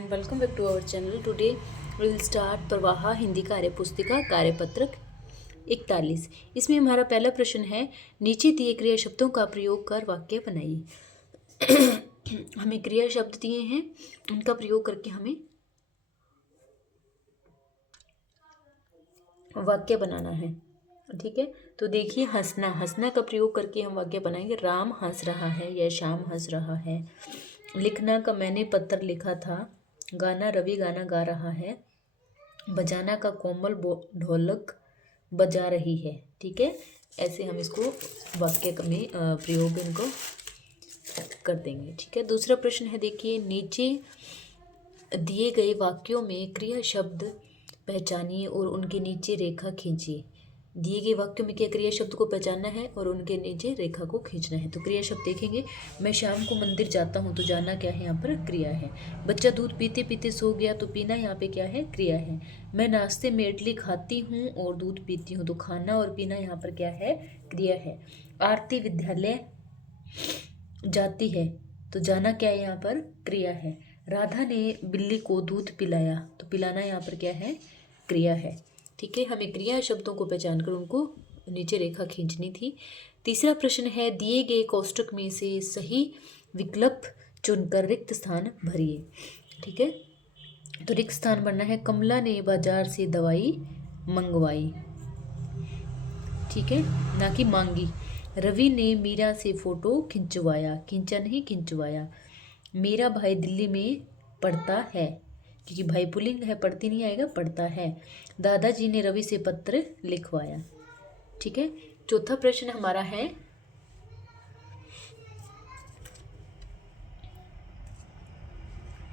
and welcome back to our channel. Today we will start प्रवाह हिंदी कार्य पुस्तिका कार्यपत्रक 41। इसमें हमारा पहला प्रश्न है, नीचे दिए क्रिया शब्दों का प्रयोग कर वाक्य बनाइए। हमें क्रिया शब्द दिए हैं, उनका प्रयोग करके हमें वाक्य बनाना है। ठीक है, तो देखिए हंसना का प्रयोग करके हम वाक्य बनाएंगे। राम हंस रहा है या श्याम हंस रहा है। लिखना का मैंने पत्र लिखा था। गाना रवि गाना गा रहा है। बजाना का कोमल ढोलक बजा रही है। ठीक है, ऐसे हम इसको वाक्य में प्रयोग इनको कर देंगे। ठीक है, दूसरा प्रश्न है, देखिए नीचे दिए गए वाक्यों में क्रिया शब्द पहचानिए और उनके नीचे रेखा खींचिए। दिए गए वाक्यों में क्या क्रिया शब्द को पहचानना है और उनके नीचे रेखा को खींचना है। तो क्रिया शब्द देखेंगे, मैं शाम को मंदिर जाता हूँ, तो जाना क्या है, यहाँ पर क्रिया है। बच्चा दूध पीते पीते सो गया, तो पीना यहाँ पे क्या है, क्रिया है। मैं नाश्ते में इडली खाती हूँ और दूध पीती हूँ, तो खाना और पीना यहाँ पर क्या है, क्रिया है। आरती विद्यालय जाती है, तो जाना क्या है, यहाँ पर क्रिया है। राधा ने बिल्ली को दूध पिलाया, तो पिलाना यहाँ पर क्या है, क्रिया है। ठीक है, हमें क्रिया शब्दों को पहचान कर उनको नीचे रेखा खींचनी थी। तीसरा प्रश्न है, दिए गए कोष्टक में से सही विकल्प चुनकर रिक्त स्थान भरिए। ठीक है, तो रिक्त स्थान भरना है, कमला ने बाजार से दवाई मंगवाई। ठीक है, ना कि मांगी। रवि ने मीरा से फोटो खिंचवाया, खींचा नहीं खिंचवाया। मेरा भाई दिल्ली में पढ़ता है, क्योंकि भाई पुल्लिंग है, पढ़ती नहीं आएगा, पढ़ता है। दादाजी ने रवि से पत्र लिखवाया। ठीक है, चौथा प्रश्न हमारा है,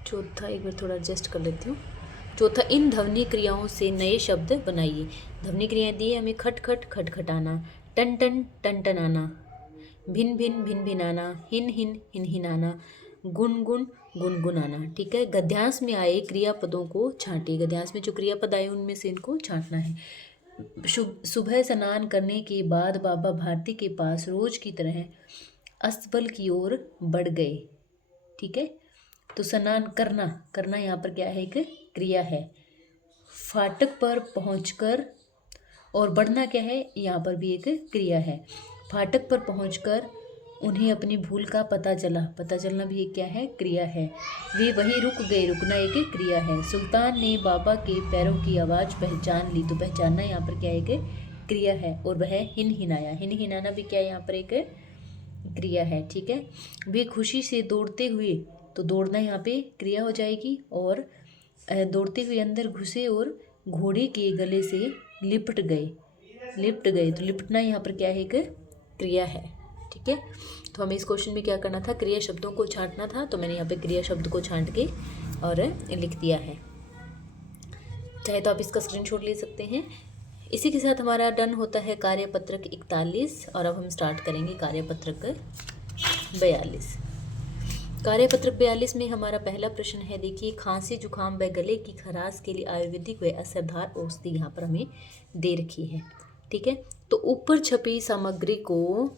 चौथा एक बार थोड़ा एडजस्ट कर लेती हूँ। चौथा, इन ध्वनि क्रियाओं से नए शब्द बनाइए। ध्वनि क्रियाएं दी है हमें, खट खट खटखटाना, टन टन टन टनाना, भिन भिन भिन भिनाना, हिन हिन हिन हिनाना, गुन गुन गुनगुनाना। ठीक है, गद्यांश में आए क्रियापदों को छांटिए। गद्यांश में जो क्रियापद आए उनमें से इनको छांटना है। सुबह स्नान करने के बाद बाबा भारती के पास रोज की तरह अस्तबल की ओर बढ़ गए। ठीक है, तो स्नान करना, करना यहाँ पर क्या है, एक क्रिया है। फाटक पर पहुंचकर, और बढ़ना क्या है, यहाँ पर भी एक क्रिया है। फाटक पर पहुंचकर उन्हें अपनी भूल का पता चला, पता चलना भी एक क्या है, क्रिया है। वे वहीं रुक गए, रुकना एक क्रिया है। सुल्तान ने बाबा के पैरों की आवाज़ पहचान ली, तो पहचानना यहाँ पर क्या एक क्रिया है। और वह हिन हिनाया, हिन हिनाना भी क्या है, यहाँ पर एक क्रिया है। ठीक है, वे खुशी से दौड़ते हुए, तो दौड़ना यहाँ पे क्रिया हो जाएगी। और दौड़ते हुए अंदर घुसे और घोड़े के गले से लिपट गए, लिपट गए, तो लिपटना यहाँ पर क्या है, एक क्रिया है। ठीक है, तो हमें इस क्वेश्चन में क्या करना था, क्रिया शब्दों को छांटना था, तो मैंने यहाँ पे क्रिया शब्द को छांट के और लिख दिया है। चाहे तो आप इसका स्क्रीनशॉट ले सकते हैं। इसी के साथ हमारा डन होता है कार्यपत्रक 41। और अब हम स्टार्ट करेंगे कार्यपत्रक 42। कार्यपत्रक 42 में हमारा पहला प्रश्न है, देखिए खांसी जुकाम व गले की खराश के लिए आयुर्वेदिक व असरदार औषधि यहाँ पर हमें दे रखी है। ठीक है, तो ऊपर छपी सामग्री को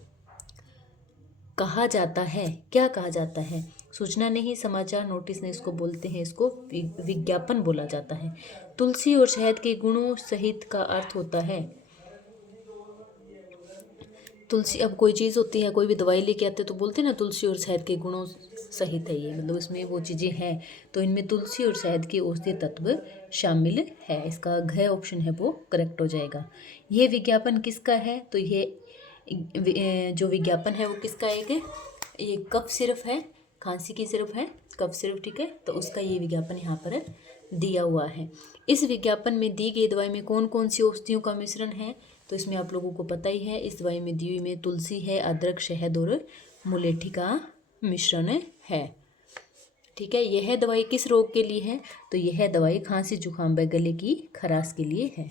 कहा जाता है, क्या कहा जाता है, सूचना नहीं, समाचार, नोटिस नहीं, इसको बोलते हैं, इसको विज्ञापन बोला जाता है। तुलसी और शहद के गुणों सहित का अर्थ होता है, तुलसी, अब कोई चीज़ होती है, कोई भी दवाई लेके आते हैं तो बोलते हैं ना, तुलसी और शहद के गुणों सहित है ये, मतलब इसमें वो चीज़ें हैं, तो इनमें तुलसी और शहद के औषधीय तत्व शामिल है। इसका घ ऑप्शन है वो करेक्ट हो जाएगा। यह विज्ञापन किसका है, तो ये जो विज्ञापन है वो किसका है, ये कफ सिरप है, खांसी की सिरप है, कफ सिरप। ठीक है, तो उसका ये विज्ञापन यहाँ पर दिया हुआ है। इस विज्ञापन में दी गई दवाई में कौन कौन सी औषधियों का मिश्रण है, तो इसमें आप लोगों को पता ही है, इस दवाई में दी हुई में तुलसी है, अदरक, शहद और मुलेठी का मिश्रण है। ठीक है, यह दवाई किस रोग के लिए है, तो यह दवाई खांसी जुकाम व गले की खराश के लिए है।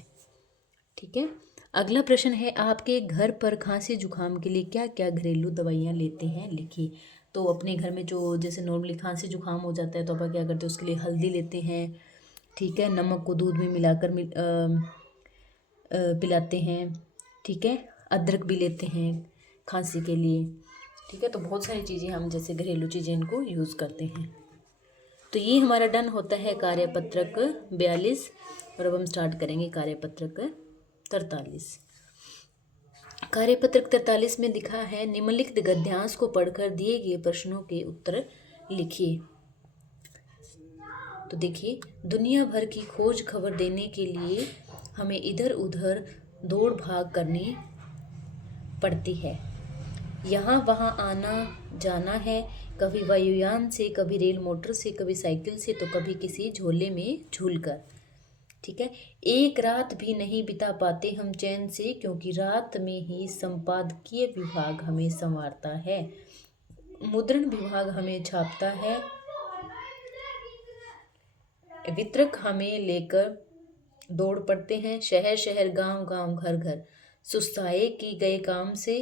ठीक है, अगला प्रश्न है, आपके घर पर खांसी जुकाम के लिए क्या क्या घरेलू दवाइयाँ लेते हैं, लिखिए। तो अपने घर में जो जैसे नॉर्मली खांसी जुकाम हो जाता है तो आप क्या करते हैं, उसके लिए हल्दी लेते हैं। ठीक है, नमक को दूध में मिलाकर पिलाते हैं। ठीक है, अदरक भी लेते हैं खांसी के लिए। ठीक है, तो बहुत सारी चीज़ें हम जैसे घरेलू चीज़ें इनको यूज़ करते हैं। तो ये हमारा डन होता है कार्यपत्रक 42। और अब हम स्टार्ट करेंगे कार्यपत्रक 43। कार्यपत्रक 43 में लिखा है निम्नलिखित गद्यांश को पढ़कर दिए गए प्रश्नों के उत्तर लिखिए। तो देखिए, दुनिया भर की खोज खबर देने के लिए हमें इधर उधर दौड़ भाग करनी पड़ती है। यहाँ वहाँ आना जाना है, कभी वायुयान से, कभी रेल मोटर से, कभी साइकिल से, तो कभी किसी झोले में झूलकर। ठीक है। एक रात भी नहीं बिता पाते हम चैन से, क्योंकि रात में ही संपादकीय विभाग हमें संवारता है, मुद्रण विभाग हमें छापता है, वितरक हमें लेकर दौड़ पड़ते हैं, शहर शहर गांव गांव घर घर सुस्ताए की गए काम से।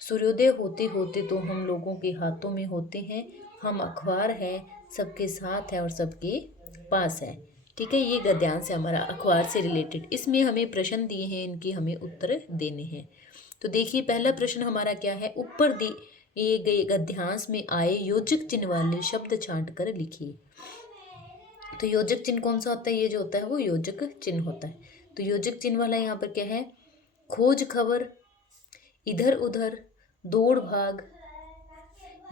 सूर्योदय होते होते तो हम लोगों के हाथों में होते हैं, हम अखबार है, सबके साथ है और सबके पास है। ठीक है, ये गद्यांश है हमारा अखबार से रिलेटेड। इसमें हमें प्रश्न दिए हैं, इनके हमें उत्तर देने हैं। तो देखिए, पहला प्रश्न हमारा क्या है, ऊपर दिए गए गद्यांश में आए योजक चिन्ह वाले शब्द छांट कर लिखिए। तो योजक चिन्ह कौन सा होता है, ये जो होता है वो योजक चिन्ह होता है। तो योजक चिन्ह वाला यहाँ पर क्या है, खोज खबर, इधर उधर, दौड़ भाग,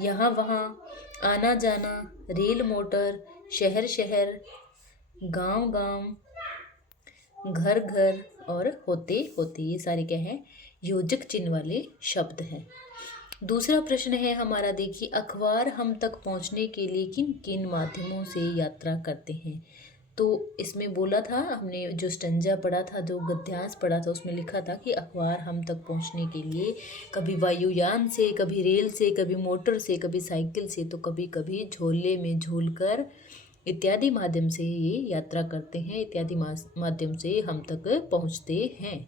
यहाँ वहाँ, आना जाना, रेल मोटर, शहर शहर, गांव गांव, घर घर और होते होते, ये सारे क्या है, योजक चिन्ह वाले शब्द हैं। दूसरा प्रश्न है हमारा, देखिए, अखबार हम तक पहुंचने के लिए किन किन माध्यमों से यात्रा करते हैं। तो इसमें बोला था हमने, जो स्टंजा पढ़ा था, जो गद्यांश पढ़ा था, उसमें लिखा था कि अखबार हम तक पहुंचने के लिए कभी वायुयान से, कभी रेल से, कभी मोटर से, कभी साइकिल से, तो कभी कभी झोले में झूलकर इत्यादि माध्यम से ये यात्रा करते हैं, इत्यादि माध्यम से हम तक पहुंचते हैं।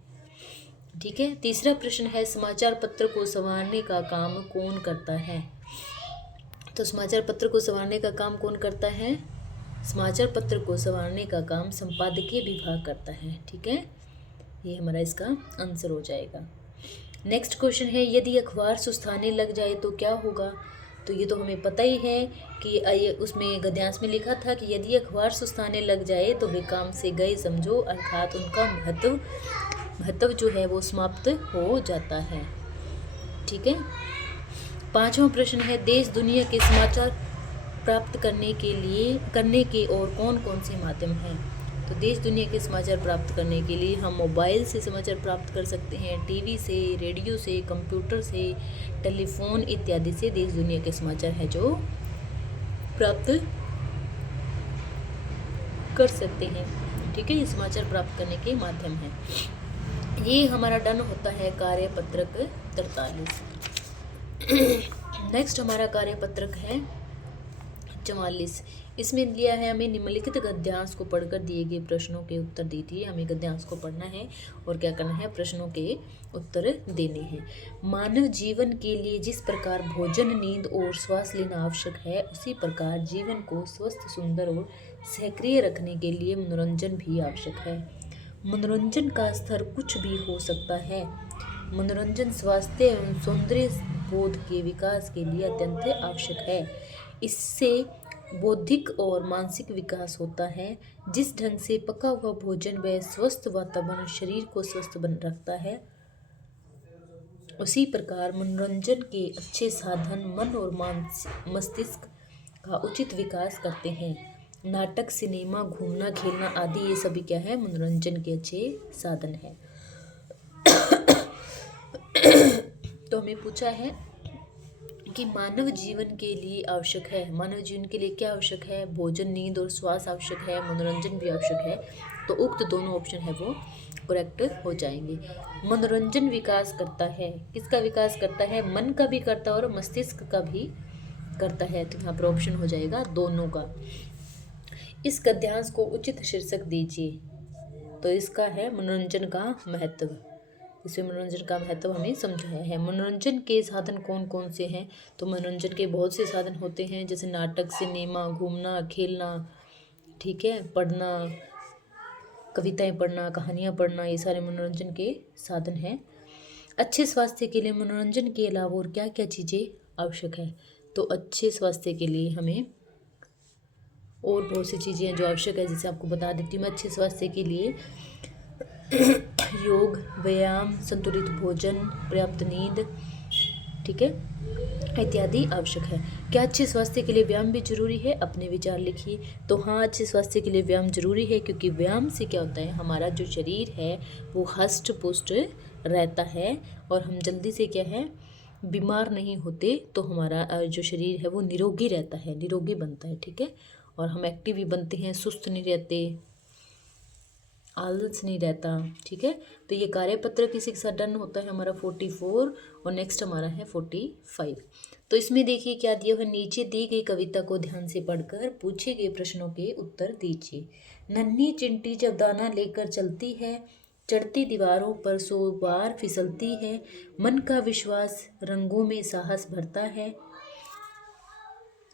ठीक है। तीसरा प्रश्न है, समाचार पत्र को संवारने का काम कौन करता है। तो समाचार पत्र को संवारने का काम कौन करता है, समाचार पत्र को संवारने का काम संपादकीय विभाग करता है। ठीक है, ये हमारा इसका आंसर हो जाएगा। नेक्स्ट क्वेश्चन है, यदि अखबार सुस्ताने लग जाए तो क्या होगा। तो ये तो हमें पता ही है कि उसमें गद्यांश में लिखा था कि यदि अखबार सुस्ताने लग जाए तो वे काम से गए समझो, अर्थात उनका महत्व जो है वो समाप्त हो जाता है। ठीक है। पांचवा प्रश्न है, देश दुनिया के समाचार प्राप्त करने के और कौन कौन से माध्यम हैं। तो देश दुनिया के समाचार प्राप्त करने के लिए हम मोबाइल से समाचार प्राप्त कर सकते हैं, टीवी से, रेडियो से, कंप्यूटर से, टेलीफोन इत्यादि से देश दुनिया के समाचार है जो प्राप्त कर सकते हैं। ठीक है, ये समाचार प्राप्त करने के माध्यम हैं। ये हमारा डन होता है कार्यपत्रक 43। नेक्स्ट हमारा कार्यपत्रक है 44। इसमें लिया है हमें निम्नलिखित गद्यांश को पढ़कर दिए गए प्रश्नों के उत्तर दीजिए। हमें गद्यांश को पढ़ना है और क्या करना है, प्रश्नों के उत्तर देने हैं। मानव जीवन के लिए जिस प्रकार भोजन, नींद और श्वास लेना आवश्यक है, उसी प्रकार जीवन को स्वस्थ, सुंदर और सक्रिय रखने के लिए मनोरंजन भी आवश्यक है। मनोरंजन का स्तर कुछ भी हो सकता है। मनोरंजन स्वास्थ्य एवं सौंदर्य बोध के विकास के लिए अत्यंत आवश्यक है। इससे बौद्धिक और मानसिक विकास होता है। जिस ढंग से पका हुआ भोजन व स्वस्थ वातावरण शरीर को स्वस्थ बन रखता है, उसी प्रकार मनोरंजन के अच्छे साधन मन और मस्तिष्क का उचित विकास करते हैं। नाटक, सिनेमा, घूमना, खेलना आदि ये सभी क्या है, मनोरंजन के अच्छे साधन हैं। तो हमें पूछा है कि मानव जीवन के लिए आवश्यक है, मानव जीवन के लिए क्या आवश्यक है, भोजन, नींद और श्वास आवश्यक है, मनोरंजन भी आवश्यक है। तो उक्त दोनों ऑप्शन है वो करेक्ट हो जाएंगे। मनोरंजन विकास करता है, किसका विकास करता है, मन का भी करता है और मस्तिष्क का भी करता है। तो यहाँ पर ऑप्शन हो जाएगा दोनों का। इस गद्यांश को उचित शीर्षक दीजिए। तो इसका है मनोरंजन का महत्व। इसमें मनोरंजन का महत्व हमें समझाया है। मनोरंजन के साधन कौन कौन से हैं। तो मनोरंजन के बहुत से साधन होते हैं, जैसे नाटक, सिनेमा, घूमना, खेलना, ठीक है, पढ़ना, कविताएं पढ़ना, कहानियाँ पढ़ना, ये सारे मनोरंजन के साधन हैं। अच्छे स्वास्थ्य के लिए मनोरंजन के अलावा और क्या क्या चीज़ें आवश्यक है। तो अच्छे स्वास्थ्य के लिए हमें और बहुत सी चीज़ें हैं जो आवश्यक है, जैसे आपको बता देती हूँ मैं। अच्छे स्वास्थ्य के लिए योग, व्यायाम, संतुलित भोजन, पर्याप्त नींद, ठीक है, इत्यादि आवश्यक है। क्या अच्छे स्वास्थ्य के लिए व्यायाम भी जरूरी है? अपने विचार लिखिए। तो हाँ, अच्छे स्वास्थ्य के लिए व्यायाम जरूरी है, क्योंकि व्यायाम से क्या होता है, हमारा जो शरीर है वो हष्ट पुष्ट रहता है और हम जल्दी से क्या है, बीमार नहीं होते। तो हमारा जो शरीर है वो निरोगी रहता है, निरोगी बनता है, ठीक है। और हम एक्टिव भी बनते हैं, सुस्त नहीं रहते, आलस नहीं रहता, ठीक है। तो ये कार्यपत्र इसी के साथ डन होता है हमारा 44 और नेक्स्ट हमारा है 45। तो इसमें देखिए क्या दिया हुआ है, नीचे दी गई कविता को ध्यान से पढ़कर पूछे गए प्रश्नों के उत्तर दीजिए। नन्ही चिंटी जब दाना लेकर चलती है, चढ़ती दीवारों पर 100 बार फिसलती है, मन का विश्वास रंगों में साहस भरता है,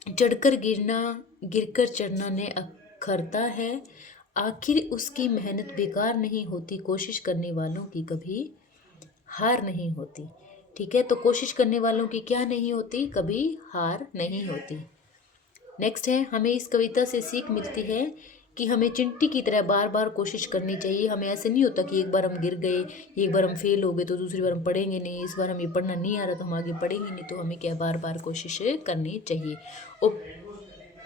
चढ़कर गिरना गिरकर चढ़ना ने अखरता है, आखिर उसकी मेहनत बेकार नहीं होती, कोशिश करने वालों की कभी हार नहीं होती, ठीक है। तो कोशिश करने वालों की क्या नहीं होती, कभी हार नहीं होती। नेक्स्ट है, हमें इस कविता से सीख मिलती है कि हमें चिंटी की तरह बार बार कोशिश करनी चाहिए। हमें ऐसे नहीं होता कि एक बार हम गिर गए, एक बार हम फेल हो गए तो दूसरी बार हम पढ़ेंगे नहीं, इस बार हमें पढ़ना नहीं आ रहा तो हम आगे पढ़ेंगे नहीं। तो हमें क्या, बार बार कोशिश करनी चाहिए। और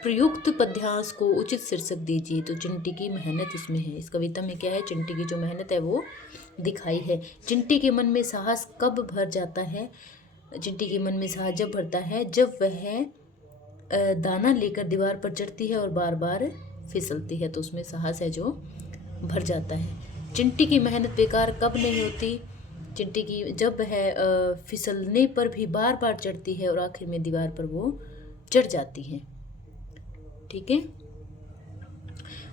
प्रयुक्त पद्यांश को उचित शीर्षक दीजिए। तो चिंटी की मेहनत इसमें है, इस कविता में क्या है, चिंटी की जो मेहनत है वो दिखाई है। चिंटी के मन में साहस कब भर जाता है? चिंटी के मन में साहस जब भरता है जब वह दाना लेकर दीवार पर चढ़ती है और बार बार फिसलती है, तो उसमें साहस है जो भर जाता है। चिंटी की मेहनत बेकार कब नहीं होती? चिंटी की जब वह फिसलने पर भी बार बार चढ़ती है और आखिर में दीवार पर वो चढ़ जाती है, ठीक है।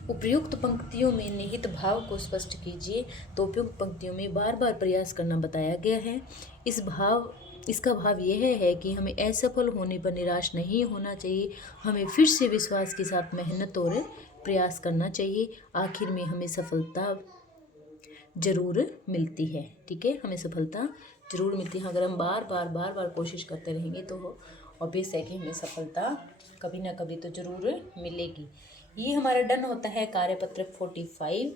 उपयुक्त पंक्तियों में निहित भाव को स्पष्ट कीजिए। तो उपयुक्त पंक्तियों में बार बार प्रयास करना बताया गया है। इसका भाव यह है कि हमें असफल होने पर निराश नहीं होना चाहिए, हमें फिर से विश्वास के साथ मेहनत और प्रयास करना चाहिए, आखिर में हमें सफलता जरूर मिलती है, ठीक है। हमें सफलता जरूर मिलती है, अगर हम बार बार कोशिश करते रहेंगे तो ऑब्वियस है कि हमें सफलता कभी ना कभी तो जरूर मिलेगी। ये हमारा डन होता है कार्यपत्र 45।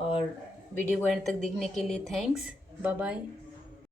और वीडियो को एंड तक देखने के लिए थैंक्स, बाय बाय।